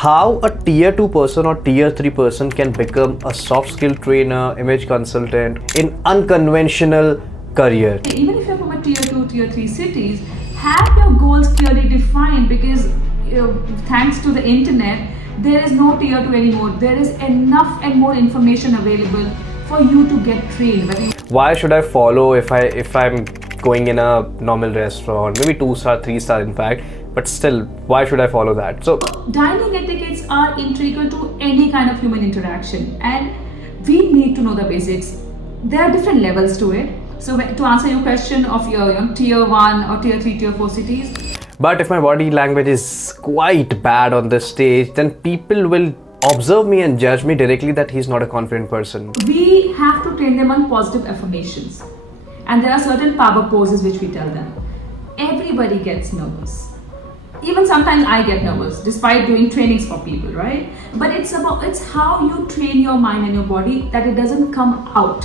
how a tier 2 person or tier 3 person can become a soft skill trainer, image consultant in unconventional career. Even if you're from a tier 2, tier 3 cities, have your goals clearly defined, because thanks to the internet, there is no tier 2 anymore. There is enough and more information available for you to get trained. Why should I follow if I'm going in a normal restaurant, maybe 2-star, 3-star in fact, but still, why should I follow that? So dining etiquettes are integral to any kind of human interaction, and we need to know the basics. There are different levels to it. So to answer your question of your tier 1 or tier 3, tier 4 cities. But if my body language is quite bad on the stage, then people will observe me and judge me directly that he's not a confident person. We have to train them on positive affirmations. And there are certain power poses which we tell them. Everybody gets nervous. Even sometimes I get nervous despite doing trainings for people, right? But it's how you train your mind and your body that it doesn't come out.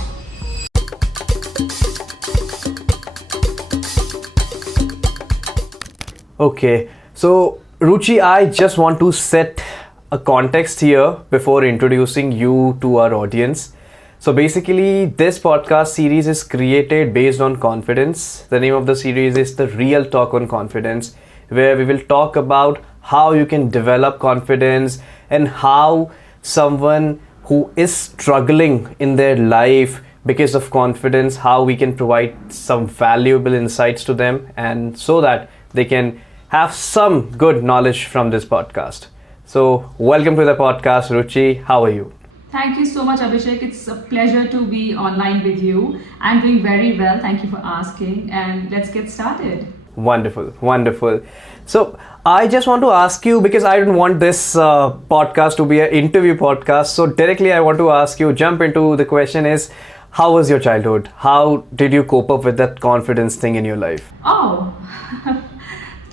Okay, so Ruchi, I just want to set a context here before introducing you to our audience. So basically, this podcast series is created based on confidence. The name of the series is The Real Talk on Confidence, where we will talk about how you can develop confidence and how someone who is struggling in their life because of confidence, how we can provide some valuable insights to them, and so that they can have some good knowledge from this podcast. So welcome to the podcast, Ruchi. How are you? Thank you so much, Abhishek. It's a pleasure to be online with you. I'm doing very well. Thank you for asking. And let's get started. Wonderful, wonderful. So I just want to ask you, because I don't want this podcast to be an interview podcast. So directly I want to ask you, jump into the question is, how was your childhood? How did you cope up with that confidence thing in your life? Oh,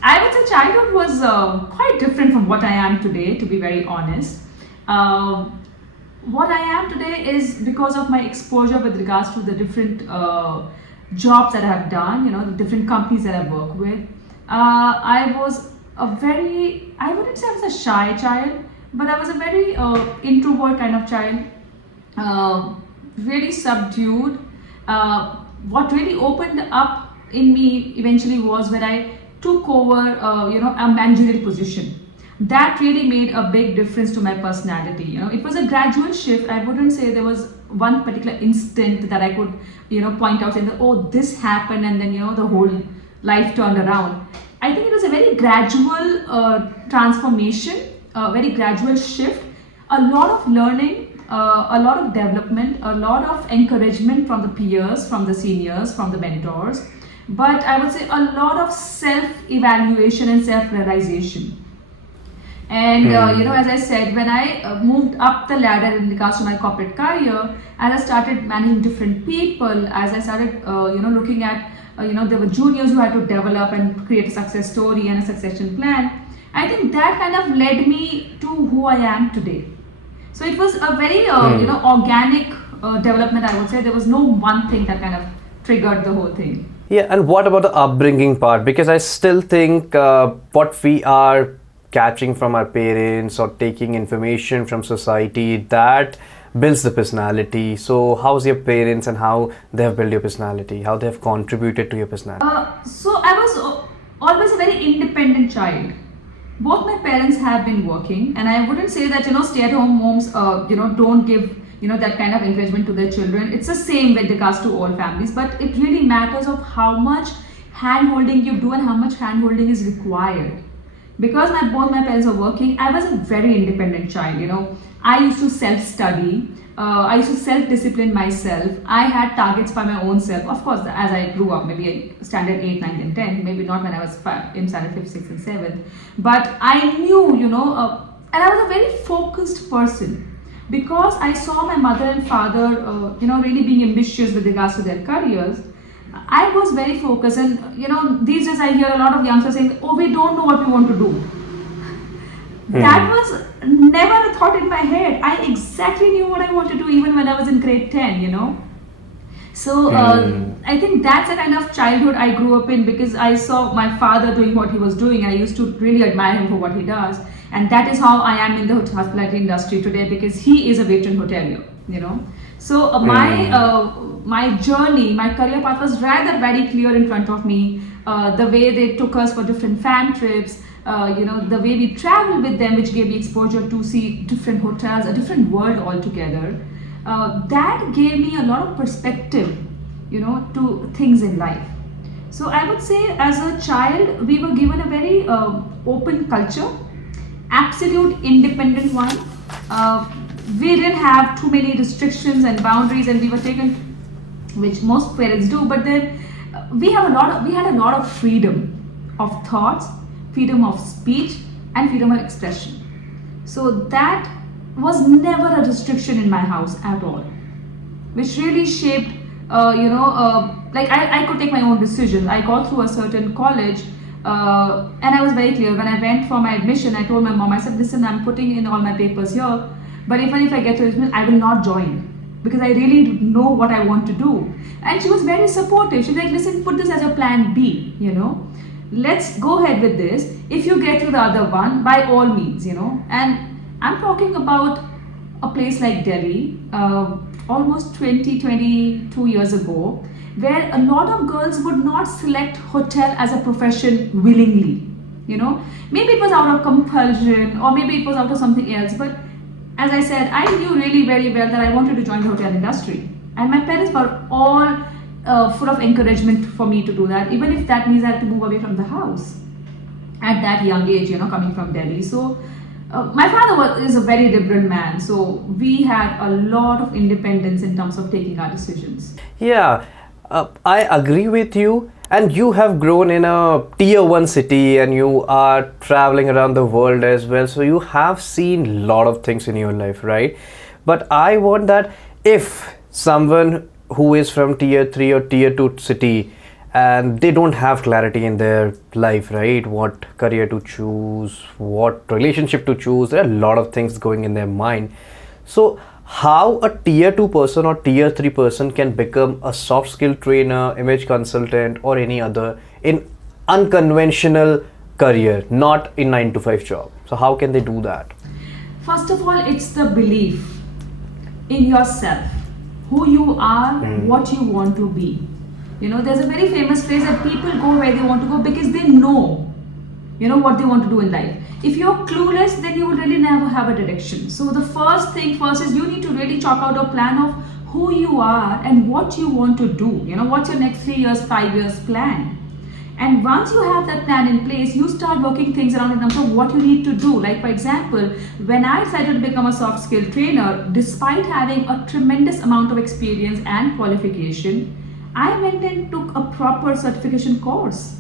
I would say childhood was quite different from what I am today, to be very honest. What I am today is because of my exposure with regards to the different jobs that I have done, the different companies that I work with. I was I wouldn't say I was a shy child, but I was a very introvert kind of child, really subdued. What really opened up in me eventually was when I took over, a managerial position. That really made a big difference to my personality. It was a gradual shift. I wouldn't say there was one particular instant that I could, point out saying that, oh, this happened and then, the whole life turned around. I think it was a very gradual transformation, a very gradual shift, a lot of learning, a lot of development, a lot of encouragement from the peers, from the seniors, from the mentors. But I would say a lot of self-evaluation and self-realization. And as I said, when I moved up the ladder in regards to my corporate career, as I started managing different people, as I started looking at there were juniors who had to develop and create a success story and a succession plan. I think that kind of led me to who I am today. So it was a very organic development, I would say. There was no one thing that kind of triggered the whole thing. Yeah, and what about the upbringing part? Because I still think what we are catching from our parents or taking information from society, that builds the personality. So how's your parents and how they have built your personality, how they have contributed to your personality? So I was always a very independent child. Both my parents have been working, and I wouldn't say that stay-at-home moms don't give that kind of encouragement to their children. It's the same with regards to all families, but it really matters of how much hand-holding you do and how much hand-holding is required. Because both my parents are working, I was a very independent child. I used to self-study. I used to self-discipline myself. I had targets by my own self. Of course, as I grew up, maybe standard 8, 9, and 10, maybe not when I was in standard 5, 6, and 7. But I knew, and I was a very focused person. Because I saw my mother and father, really being ambitious with regards to their careers, I was very focused. And, these days I hear a lot of youngsters saying, oh, we don't know what we want to do. That was never a thought in my head. I exactly knew what I wanted to do even when I was in grade 10, So I think that's the kind of childhood I grew up in, because I saw my father doing what he was doing. I used to really admire him for what he does. and that is how I am in the hospitality industry today, because he is a veteran hotelier, you know. So my journey, my career path was rather very clear in front of me. The way they took us for different fan trips, the way we traveled with them, which gave me exposure to see different hotels, a different world altogether. That gave me a lot of perspective, to things in life. So I would say, as a child, we were given a very open culture, absolute independent one. We didn't have too many restrictions and boundaries, and we were taken, which most parents do. But then we had a lot of freedom of thoughts, freedom of speech, and freedom of expression. So that was never a restriction in my house at all, which really shaped. Like I could take my own decisions. I got through a certain college, and I was very clear when I went for my admission. I told my mom, I said, "Listen, I'm putting in all my papers here, but even if I get to admission, I will not join, because I really know what I want to do." And she was very supportive. She's like, "Listen, put this as a plan B, let's go ahead with this. If you get to the other one, by all means, And I'm talking about a place like Delhi, almost 22 years ago, where a lot of girls would not select hotel as a profession willingly. Maybe it was out of compulsion, or maybe it was out of something else. But as I said, I knew really very well that I wanted to join the hotel industry, and my parents were all full of encouragement for me to do that, even if that means I had to move away from the house at that young age, coming from Delhi. So my father is a very liberal man, so we had a lot of independence in terms of taking our decisions. Yeah, I agree with you. And you have grown in a tier 1 city, and you are traveling around the world as well. So you have seen a lot of things in your life, right? But I want that if someone who is from tier 3 or tier 2 city, and they don't have clarity in their life, right? What career to choose, what relationship to choose. There are a lot of things going in their mind. So how a tier 2 person or tier 3 person can become a soft skill trainer, image consultant, or any other in unconventional career, not in 9 to 5 job. So how can they do that? First of all, it's the belief in yourself, who you are, what you want to be. There's a very famous phrase that people go where they want to go because they know, what they want to do in life. If you're clueless, then you will really never have a direction. So the first thing first is you need to really chalk out a plan of who you are and what you want to do. What's your next 3 years, 5 years plan? And once you have that plan in place, you start working things around in terms of what you need to do. Like, for example, when I decided to become a soft skill trainer, despite having a tremendous amount of experience and qualification, I went and took a proper certification course.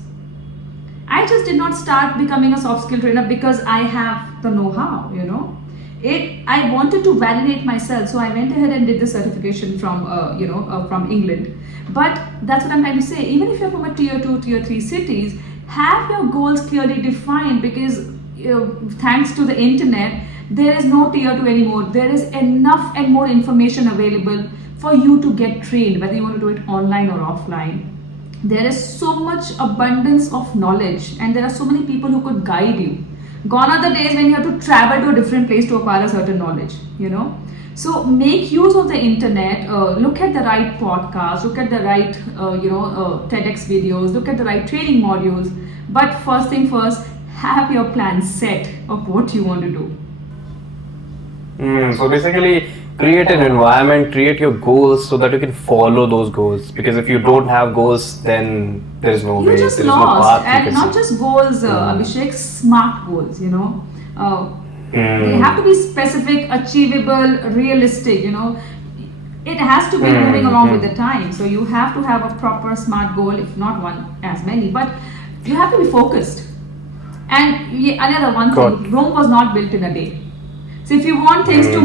I just did not start becoming a soft skill trainer because I have the know-how, I wanted to validate myself, so I went ahead and did the certification from England. But that's what I'm trying to say. Even if you're from a tier 2, tier 3 cities, have your goals clearly defined, because thanks to the internet, there is no tier 2 anymore. There is enough and more information available for you to get trained, whether you want to do it online or offline. There is so much abundance of knowledge, and there are so many people who could guide you. Gone are the days when you have to travel to a different place to acquire a certain knowledge, So make use of the internet, look at the right podcast, look at the right, TEDx videos, look at the right training modules. But first thing first, have your plan set of what you want to do. So basically, create an environment, create your goals so that you can follow those goals. Because if you don't have goals, then there is no way, there is no path. And not just goals, Abhishek, smart goals, They have to be specific, achievable, realistic, It has to be moving along with the time. So you have to have a proper smart goal, if not one, as many. But you have to be focused. And another one thing, Rome was not built in a day. So if you want things to,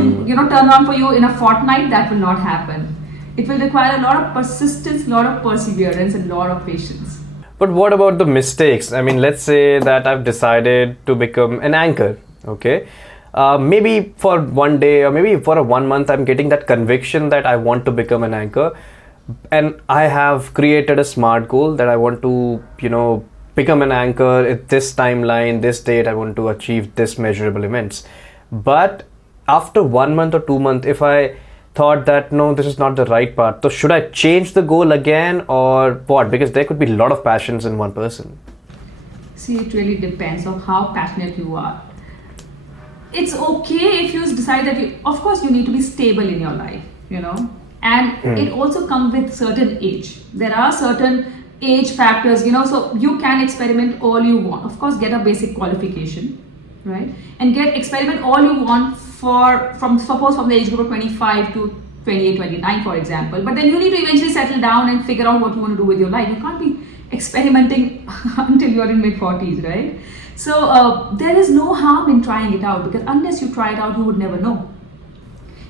turn on for you in a fortnight, that will not happen. It will require a lot of persistence, a lot of perseverance, and a lot of patience. But what about the mistakes? I mean, let's say that I've decided to become an anchor, okay? Maybe for one day or maybe for 1 month, I'm getting that conviction that I want to become an anchor. And I have created a smart goal that I want to, become an anchor at this timeline, this date, I want to achieve this measurable events. But after 1 month or 2 months, if I thought that no, this is not the right path, so should I change the goal again or what? Because there could be a lot of passions in one person. See, it really depends on how passionate you are. It's okay if you decide that of course, you need to be stable in your life, and it also comes with certain age. There are certain age factors, so you can experiment all you want. Of course, get a basic qualification, right? And experiment all you want from the age group of 25 to 28, 29, for example. But then you need to eventually settle down and figure out what you want to do with your life. You can't be experimenting until you're in mid-40s, right? So there is no harm in trying it out, because unless you try it out, you would never know.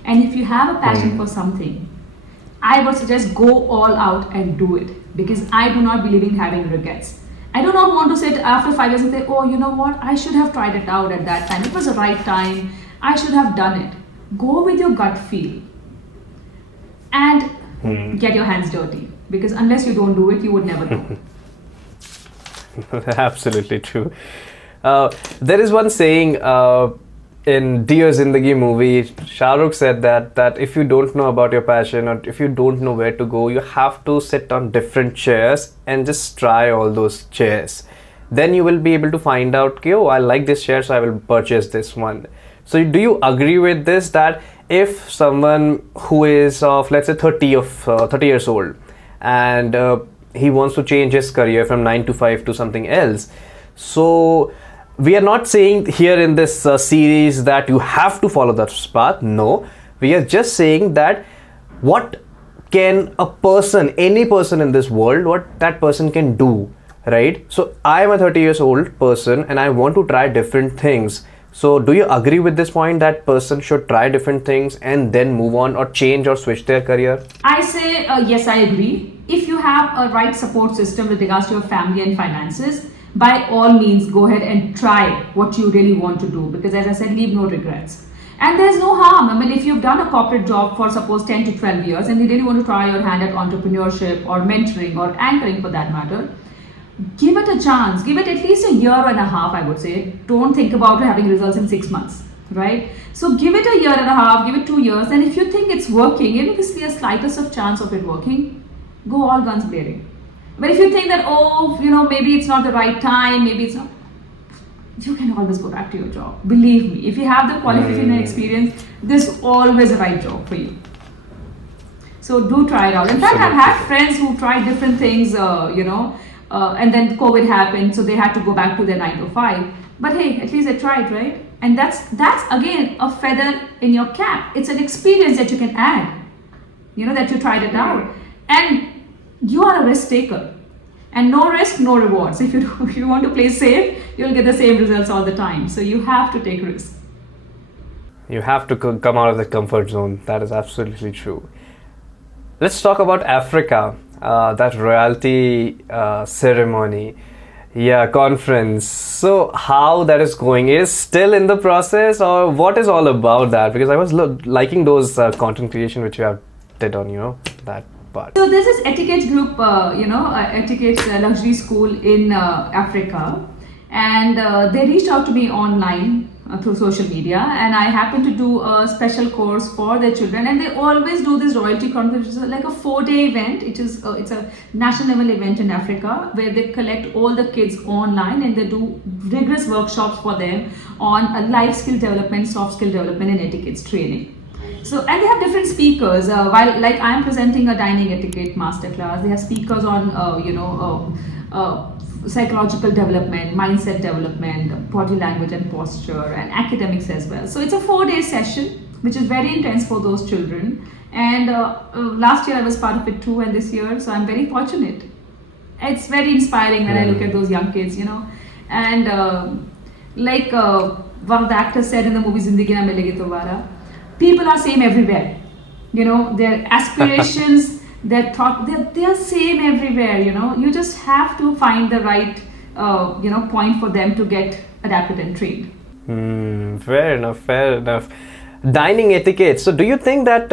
And if you have a passion for something, I would suggest go all out and do it, because I do not believe in having regrets. I do not want to sit after 5 years and say, oh, you know what, I should have tried it out at that time. It was the right time. I should have done it. Go with your gut feel and get your hands dirty, because unless you don't do it, you would never know. Absolutely true. There is one saying in Dear Zindagi movie, Shah Rukh said that if you don't know about your passion, or if you don't know where to go, you have to sit on different chairs and just try all those chairs. Then you will be able to find out, okay, oh, I like this chair, so I will purchase this one. So do you agree with this, that if someone who is of, let's say, 30 years old, and he wants to change his career from 9 to 5 to something else, so we are not saying here in this series that you have to follow that path. No, we are just saying that what can a person, any person in this world, what that person can do, right? So I am a 30 years old person and I want to try different things. So do you agree with this point that person should try different things and then move on or change or switch their career? I say yes, I agree. If you have a right support system with regards to your family and finances, by all means go ahead and try what you really want to do, because as I said, leave no regrets. And there's no harm. I mean, if you've done a corporate job for suppose 10 to 12 years and you really want to try your hand at entrepreneurship or mentoring or anchoring for that matter, give it a chance. Give it at least a year and a half, I would say. Don't think about having results in 6 months, right? So give it a year and a half, give it 2 years. And if you think it's working, even if you see a slightest of chance of it working, go all guns blazing. But if you think that, oh, maybe it's not the right time, maybe it's not, you can always go back to your job. Believe me, if you have the qualification and experience, this is always a right job for you. So do try it out. In fact, I've had friends who tried different things, and then COVID happened, so they had to go back to their 9 to 5. But hey, at least they tried, right? And that's again a feather in your cap. It's an experience that you can add, that you tried it out. And you are a risk taker. And no risk, no rewards. If you want to play safe, you'll get the same results all the time. So you have to take risks. You have to come out of the comfort zone. That is absolutely true. Let's talk about Africa. That royalty ceremony, conference. So how that is going? Is still in the process, or what is all about that? Because I was liking those content creation which you have did on that part. So this is Etiquette Group, Etiquette luxury school in Africa, and they reached out to me online through social media, and I happened to do a special course for their children, and they always do this royalty conference, which is like a 4-day event. It's a national level event in Africa where they collect all the kids online and they do rigorous workshops for them on life skill development, soft skill development, and etiquette training. So, and they have different speakers. While like I'm presenting a dining etiquette masterclass, they have speakers on psychological development, mindset development, body language and posture, and academics as well. So it's a 4-day session, which is very intense for those children. And last year I was part of it too, and this year, so I'm very fortunate. It's very inspiring when I look at those young kids, And like one of the actors said in the movie Zindagi Na Milegi Dobara, people are same everywhere. Their aspirations, their thought, they are same everywhere. You just have to find the right point for them to get adapted and trained. Fair enough. Dining etiquette. So do you think that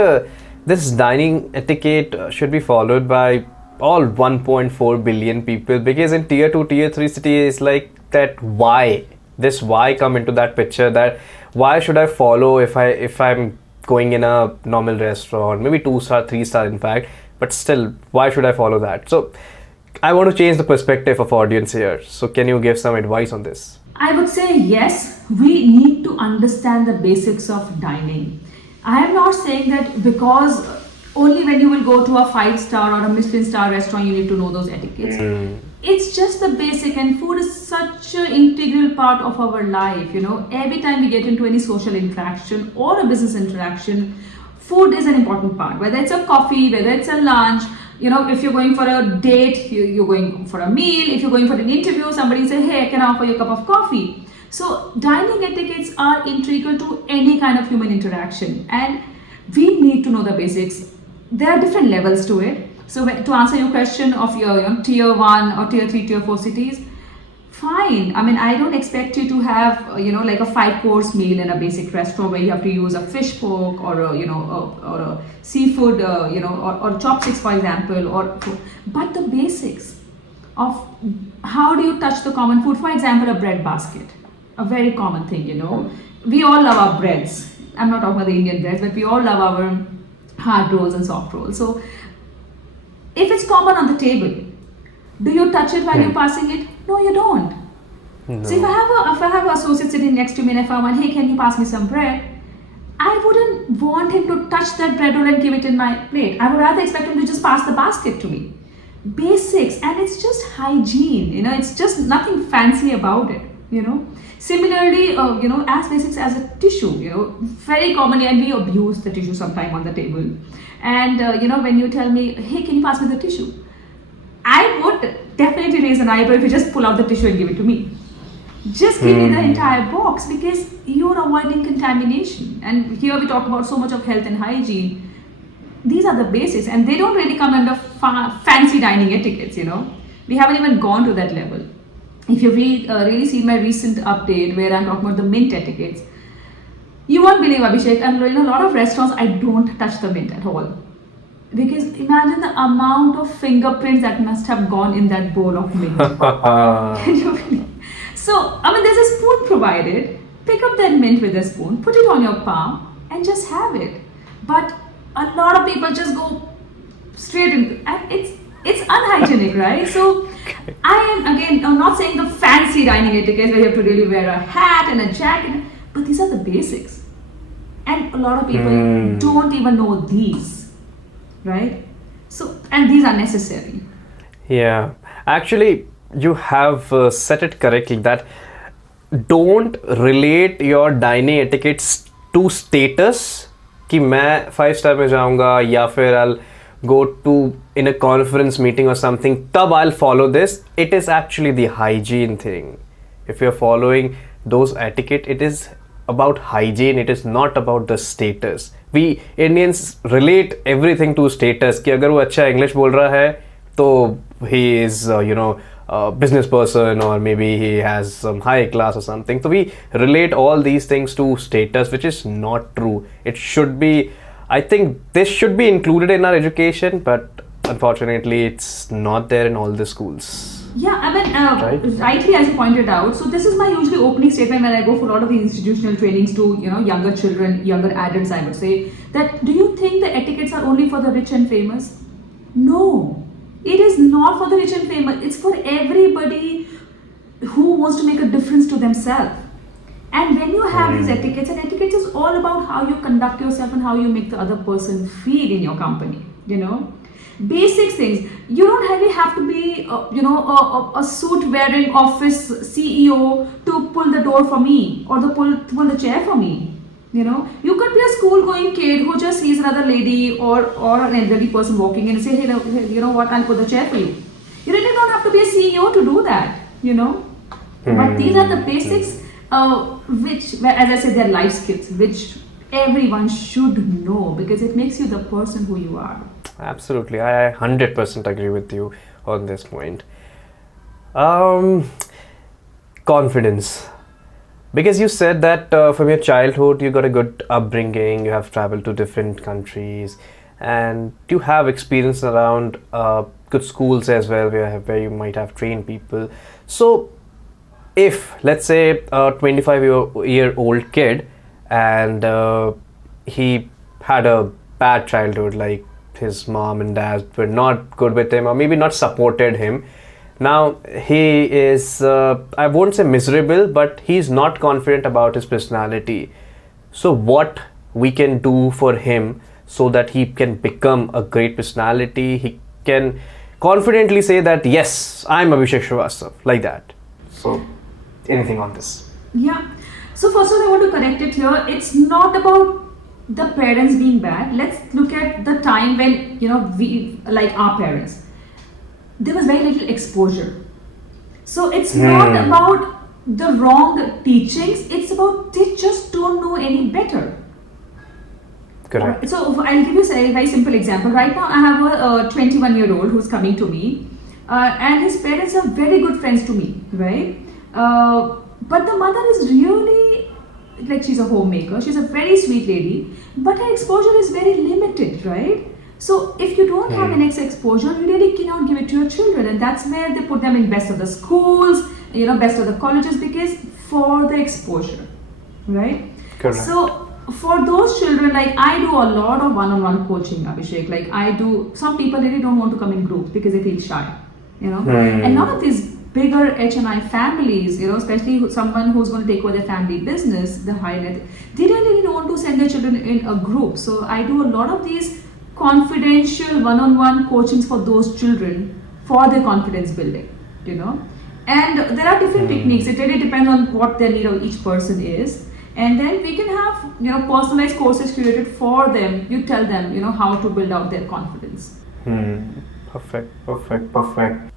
this dining etiquette should be followed by all 1.4 billion people, because in tier 2 tier 3 city is like that why, this why come into that picture, that why should I follow if I'm going in a normal restaurant, maybe 2-star 3-star in fact, but still why should I follow that? So I want to change the perspective of audience here, so can you give some advice on this? I would say yes, we need to understand the basics of dining. I am not saying that because only when you will go to a 5-star or a Michelin star restaurant you need to know those etiquettes. It's just the basic, and food is such an integral part of our life. Every time we get into any social interaction or a business interaction, food is an important part. Whether it's a coffee, whether it's a lunch, if you're going for a date, you're going for a meal, if you're going for an interview, somebody say, hey, can I offer you a cup of coffee? So dining etiquettes are integral to any kind of human interaction, and we need to know the basics. There are different levels to it. So to answer your question of your tier 1 or tier 3, tier 4 cities, fine. I mean, I don't expect you to have like a 5-course meal in a basic restaurant where you have to use a fish fork or a seafood or chopsticks, for example, but the basics of how do you touch the common food. For example, a bread basket, a very common thing. We all love our breads. I'm not talking about the Indian breads, but we all love our hard rolls and soft rolls. So if it's common on the table, do you touch it while you're passing it? No, you don't. No. So if I have an associate sitting next to me and if I want, hey, can you pass me some bread? I wouldn't want him to touch that bread roll and give it in my plate. I would rather expect him to just pass the basket to me. Basics, and it's just hygiene. It's just nothing fancy about it. Similarly, as basics as a tissue. Very commonly, and we abuse the tissue sometime on the table. And when you tell me, hey, can you pass me the tissue? I would definitely raise an eyebrow if you just pull out the tissue and give it to me. Just give me the entire box, because you're avoiding contamination. And here we talk about so much of health and hygiene. These are the basics, and they don't really come under fancy dining etiquettes. We haven't even gone to that level. If you really see my recent update where I'm talking about the mint etiquettes, you won't believe, Abhishek, and in a lot of restaurants I don't touch the mint at all. Because imagine the amount of fingerprints that must have gone in that bowl of mint. Can you believe? So, there's a spoon provided. Pick up that mint with a spoon, put it on your palm, and just have it. But a lot of people just go straight into, and it's unhygienic, right? So, I'm not saying the fancy dining etiquette where you have to really wear a hat and a jacket, but these are the basics. And a lot of people don't even know these, right? So, and these are necessary. Yeah, actually, you have said it correctly, that don't relate your dining etiquettes to status, कि मैं 5-star में जाऊंगा या फिर I'll go to in a conference meeting or something, tab I'll follow this. It is actually the hygiene thing. If you're following those etiquette, it is about hygiene. It is not about the status. We Indians relate everything to status, कि अगर वो अच्छा English बोल रहा है तो he is a business person, or maybe he has some high class or something. So we relate all these things to status, which is not true. It should be, I think this should be included in our education, but unfortunately it's not there in all the schools. Yeah, rightly as you pointed out. So this is my usually opening statement when I go for a lot of these institutional trainings to younger children, younger adults. I would say that, do you think the etiquettes are only for the rich and famous? No, it is not for the rich and famous. It's for everybody who wants to make a difference to themselves. And when you have these etiquettes, and etiquettes is all about how you conduct yourself and how you make the other person feel in your company. Basic things. You don't really have to be, a suit-wearing office CEO to pull the door for me or to pull the chair for me. You could be a school-going kid who just sees another lady or an elderly person walking in and say, hey, you know what, I'll put the chair for you. You really don't have to be a CEO to do that, But these are the basics, which, as I said, they're life skills, which everyone should know, because it makes you the person who you are. Absolutely, I 100% agree with you on this point. Confidence. Because you said that from your childhood you got a good upbringing, you have traveled to different countries, and you have experience around good schools as well where you might have trained people. So if let's say a 25-year old kid and he had a bad childhood, like his mom and dad were not good with him or maybe not supported him, now he is I won't say miserable, but he's not confident about his personality. So what we can do for him so that he can become a great personality, he can confidently say that yes, I'm Abhishek Srivastav, like that. So anything on this? Yeah. So first of all, I want to correct it here. It's not about the parents being bad. Let's look at the time when, we, like our parents, there was very little exposure. So it's not about the wrong teachings. It's about they just don't know any better. Correct. So I'll give you a very simple example. Right now, I have a 21-year-old who's coming to me, and his parents are very good friends to me, right? But the mother is really, like, she's a homemaker. She's a very sweet lady, but her exposure is very limited, right? So if you don't have an exposure, you really cannot give it to your children, and that's where they put them in best of the schools, best of the colleges, because for the exposure, right? Correct. So for those children, like I do a lot of one-on-one coaching, Abhishek. Like I do, some people really don't want to come in groups because they feel shy, and none of these bigger HNI families, especially someone who's going to take over their family business, the high net, they don't really want to send their children in a group. So I do a lot of these confidential one-on-one coachings for those children for their confidence building, and there are different techniques. It really depends on what the need of each person is. And then we can have, personalized courses created for them. You tell them, how to build out their confidence. Perfect.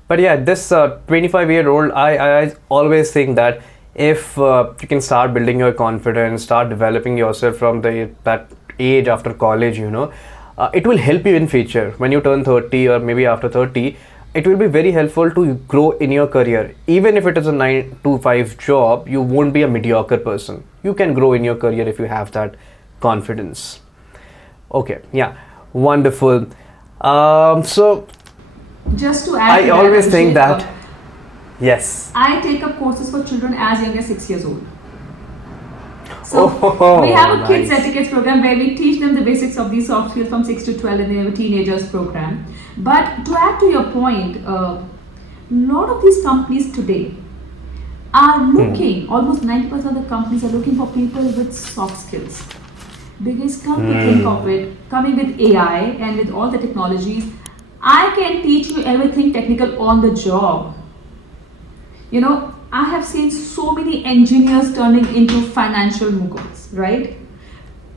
But yeah, this 25-year-old, I always think that if you can start building your confidence, start developing yourself from that age after college, it will help you in future. When you turn 30 or maybe after 30, it will be very helpful to grow in your career. Even if it is a 9 to 5 job, you won't be a mediocre person. You can grow in your career if you have that confidence. Okay, yeah, wonderful. So just to add, I always think that, yes, I take up courses for children as young as 6 years old. So we have a kids etiquette program where we teach them the basics of these soft skills from 6 to 12, and they have a teenagers program. But to add to your point, a lot of these companies today are looking, almost 90% of the companies are looking for people with soft skills. Because come to think of it, coming with AI and with all the technologies, I can teach you everything technical on the job. I have seen so many engineers turning into financial moguls, right?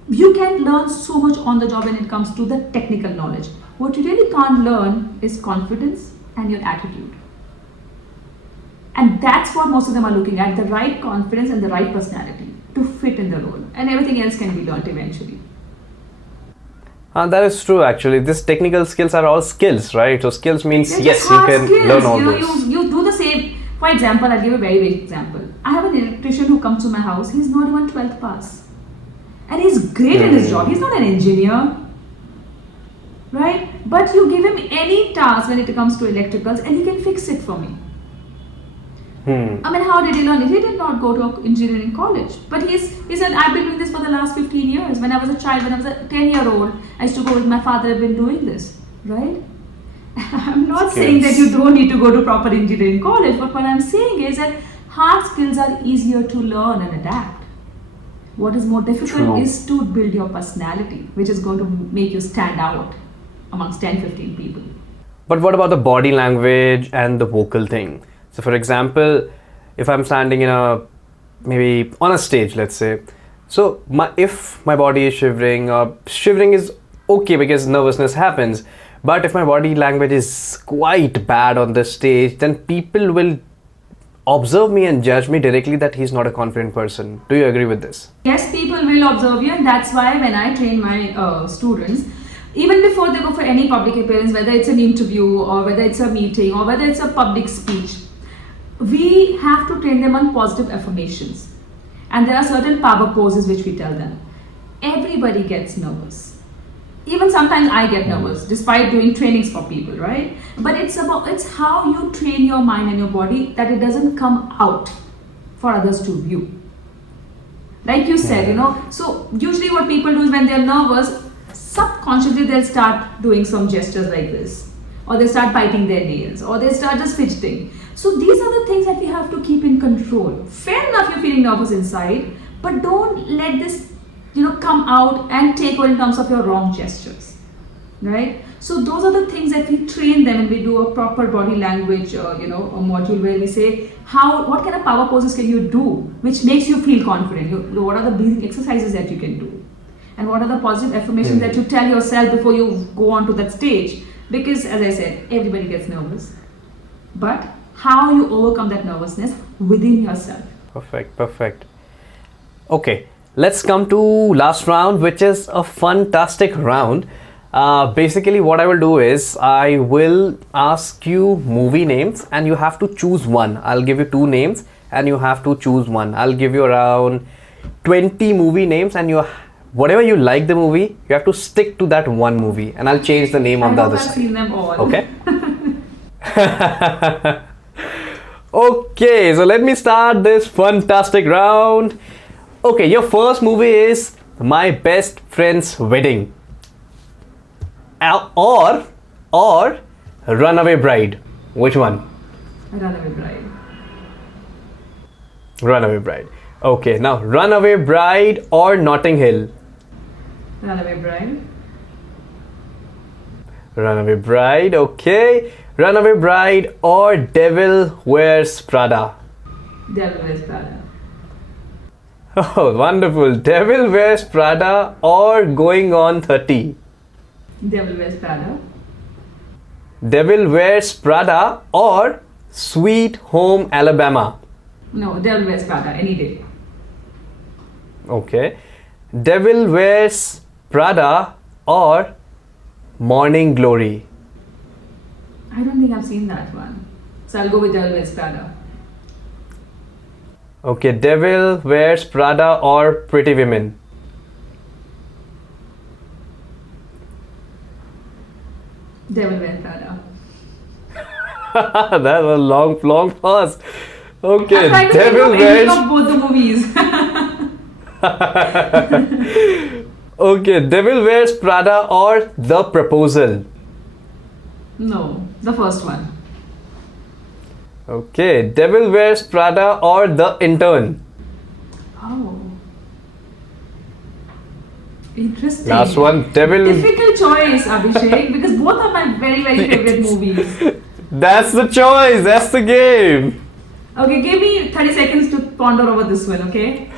You can learn so much on the job when it comes to the technical knowledge. What you really can't learn is confidence and your attitude. And that's what most of them are looking at, the right confidence and the right personality to fit in the role. And everything else can be learned eventually. That is true actually. These technical skills are all skills, right? So skills means yes, you can skills. Learn all those. You do the same. For example, I'll give a very basic example. I have an electrician who comes to my house. He's not even 12th pass. And he's great in his job. He's not an engineer. Right? But you give him any task when it comes to electricals and he can fix it for me. I mean, how did he learn it? He did not go to engineering college. But he said, I've been doing this for the last 15 years. When I was a child, when I was a 10-year-old, I used to go with my father. I've been doing this. Right? I'm not saying that you don't need to go to proper engineering college, but what I'm saying is that hard skills are easier to learn and adapt. What is more difficult is to build your personality, which is going to make you stand out amongst 10-15 people. But what about the body language and the vocal thing? So for example, if I'm standing maybe on a stage, let's say, so if my body is shivering, shivering is okay because nervousness happens. But if my body language is quite bad on the stage, then people will observe me and judge me directly that he's not a confident person. Do you agree with this? Yes, people will observe you, and that's why when I train my students, even before they go for any public appearance, whether it's an interview or whether it's a meeting or whether it's a public speech, we have to train them on positive affirmations. And there are certain power poses which we tell them. Everybody gets nervous. even sometimes I get nervous despite doing trainings for people, right? But it's how you train your mind and your body that it doesn't come out for others to view. Like you said, so usually what people do is when they're nervous, subconsciously they'll start doing some gestures like this, or they start biting their nails, or they start just fidgeting. So these are the things that we have to keep in control. Fair enough, you're feeling nervous inside, but don't let this come out and take over in terms of your wrong gestures, right? So those are the things that we train them, and we do a proper body language a module where we say what kind of power poses can you do which makes you feel confident. What are the breathing exercises that you can do, and what are the positive affirmations that you tell yourself before you go on to that stage. Because as I said, everybody gets nervous, but how you overcome that nervousness within yourself. Perfect. Okay, let's come to last round, which is a fantastic round. Basically what I will do is I will ask you movie names and you have to choose one. I'll give you two names and you have to choose one. I'll give you around 20 movie names, and whatever you like the movie, you have to stick to that one movie, and I'll change the name on the other side. I've seen them all. Okay. Okay, so let me start this fantastic round. Okay, your first movie is My Best Friend's Wedding, or Runaway Bride. Which one? Runaway Bride. Runaway Bride. Okay, now Runaway Bride or Notting Hill? Runaway Bride. Runaway Bride, okay. Runaway Bride or Devil Wears Prada? Devil Wears Prada. Oh, wonderful. Devil Wears Prada or Going on 30? Devil Wears Prada. Devil Wears Prada or Sweet Home Alabama? No, Devil Wears Prada, any day. Okay. Devil Wears Prada or Morning Glory? I don't think I've seen that one. So I'll go with Devil Wears Prada. Okay, Devil Wears Prada or Pretty Women? Devil Wears Prada. That was a long pause. Okay, I'm trying to Devil think of any Wears. of both the movies. Okay, Devil Wears Prada or The Proposal? No, the first one. Okay, Devil Wears Prada or The Intern? Oh. Interesting. Last one, Devil. Difficult choice, Abhishek, because both are my very, very favorite movies. That's the choice, that's the game. Okay, give me 30 seconds to ponder over this one, okay?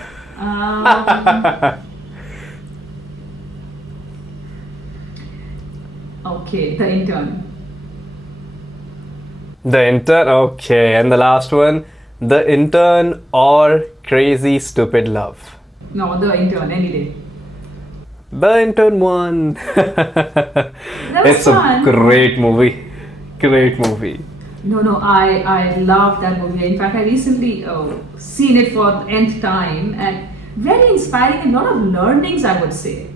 Okay, The Intern. The Intern, okay. And the last one, The Intern or Crazy Stupid Love? No, The Intern, any day. The Intern won. That was It's fun. a great movie. Great movie. No, I love that movie. In fact, I recently seen it for the nth time, and very inspiring and a lot of learnings, I would say.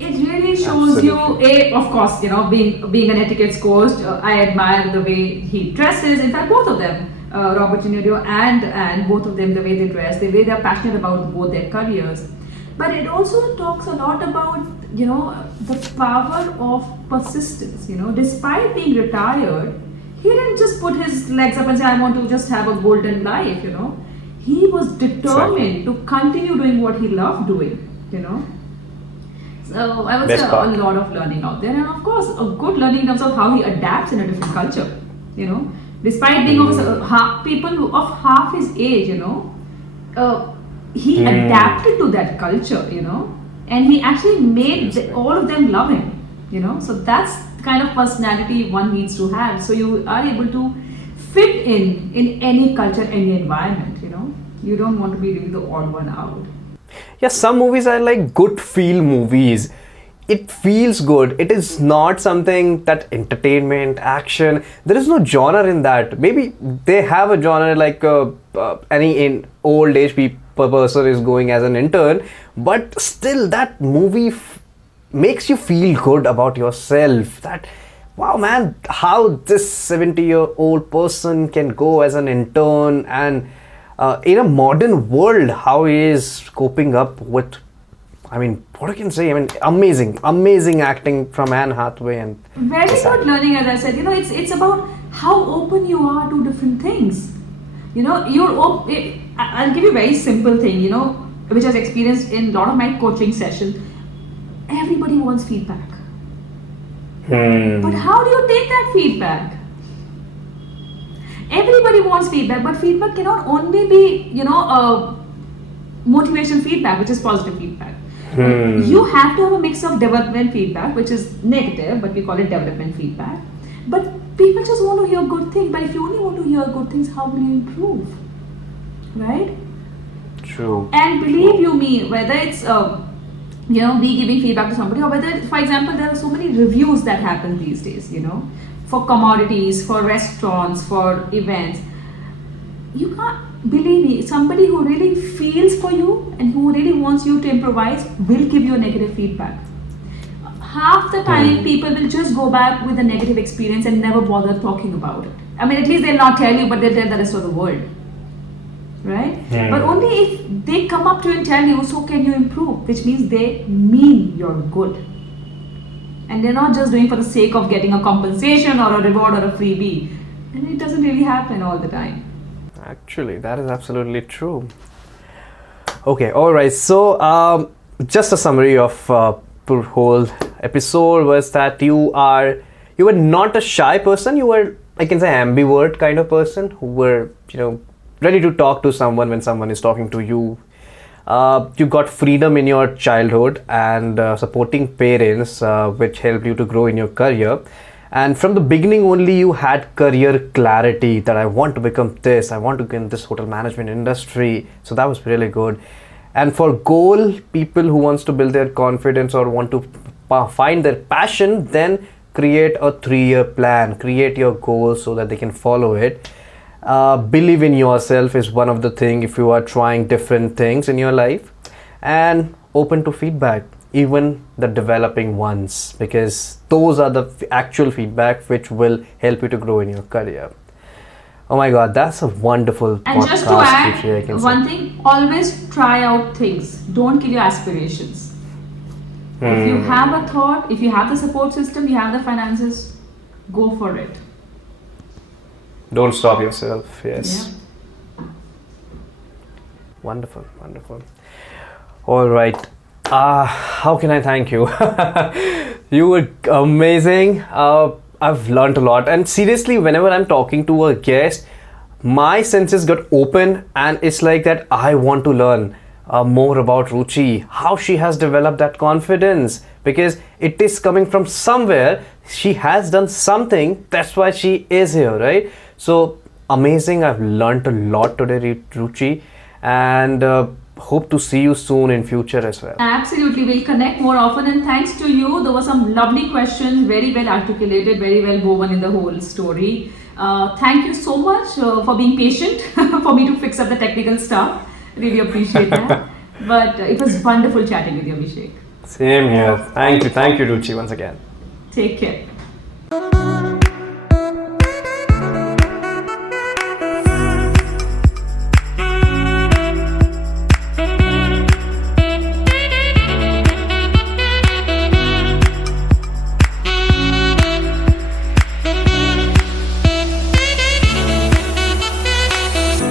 It really shows you, of course, being an etiquette coach, I admire the way he dresses. In fact, both of them, Robert De Niro and both of them, the way they dress, the way they're passionate about both their careers. But it also talks a lot about, the power of persistence. Despite being retired, he didn't just put his legs up and say, I want to just have a golden life, He was determined to continue doing what he loved doing, So I would say a lot of learning out there, and of course a good learning in terms of how he adapts in a different culture. Despite being of people of half his age, he adapted to that culture, and he actually made all of them love him. So that's the kind of personality one needs to have. So you are able to fit in any culture, any environment. You don't want to be really the odd one out. Yeah, some movies are like good feel movies. It feels good. It is not something that entertainment, action. There is no genre in that. Maybe they have a genre like any in old age person is going as an intern, but still that movie makes you feel good about yourself. That, wow, man, how this 70-year-old person can go as an intern, and in a modern world, how he is coping up with, I mean, what I can say, I mean, amazing acting from Anne Hathaway. And Very good learning, as I said. It's about how open you are to different things. I'll give you a very simple thing, which I've experienced in a lot of my coaching sessions. Everybody wants feedback. But how do you take that feedback? Everybody wants feedback, but feedback cannot only be, motivation feedback, which is positive feedback. You have to have a mix of development feedback, which is negative, but we call it development feedback. But people just want to hear good things. But if you only want to hear good things, how will you improve? Right? True. And believe you me, whether it's we giving feedback to somebody, or whether, for example, there are so many reviews that happen these days, for commodities, for restaurants, for events. You can't, believe me, somebody who really feels for you and who really wants you to improvise will give you a negative feedback. Half the time, people will just go back with a negative experience and never bother talking about it. I mean, at least they'll not tell you, but they'll tell the rest of the world. Right? But only if they come up to you and tell you, so can you improve, which means they mean you're good. And they're not just doing for the sake of getting a compensation or a reward or a freebie. And it doesn't really happen all the time. Actually, that is absolutely true. Okay, alright. So, just a summary of the whole episode was that you were not a shy person. You were, I can say, ambivert kind of person who were, ready to talk to someone when someone is talking to you. You got freedom in your childhood and supporting parents, which helped you to grow in your career. And from the beginning only, you had career clarity that I want to become this, I want to get in this hotel management industry. So that was really good. And for goal people who wants to build their confidence or want to find their passion, then create a 3-year plan, create your goals so that they can follow it. Believe in yourself is one of the things if you are trying different things in your life, and open to feedback, even the developing ones, because those are the actual feedback which will help you to grow in your career. Oh my God, that's a wonderful and podcast. just to add one thing, always try out things. Don't kill your aspirations. If you have a thought, if you have the support system, you have the finances, go for it. Don't stop yourself. Yes. Yeah. Wonderful. All right. How can I thank you? You were amazing. I've learned a lot, and seriously, whenever I'm talking to a guest, my senses got open, and it's like that I want to learn more about Ruchi, how she has developed that confidence, because it is coming from somewhere. She has done something, that's why she is here, right? So amazing. I've learned a lot today, Ruchi, and hope to see you soon in future as well. Absolutely, we'll connect more often, and thanks to you, there were some lovely questions, very well articulated, very well woven in the whole story. Thank you so much for being patient for me to fix up the technical stuff. Really appreciate that. But it was wonderful chatting with you, Abhishek. Same here. Thank you, Ruchi, once again. Take care.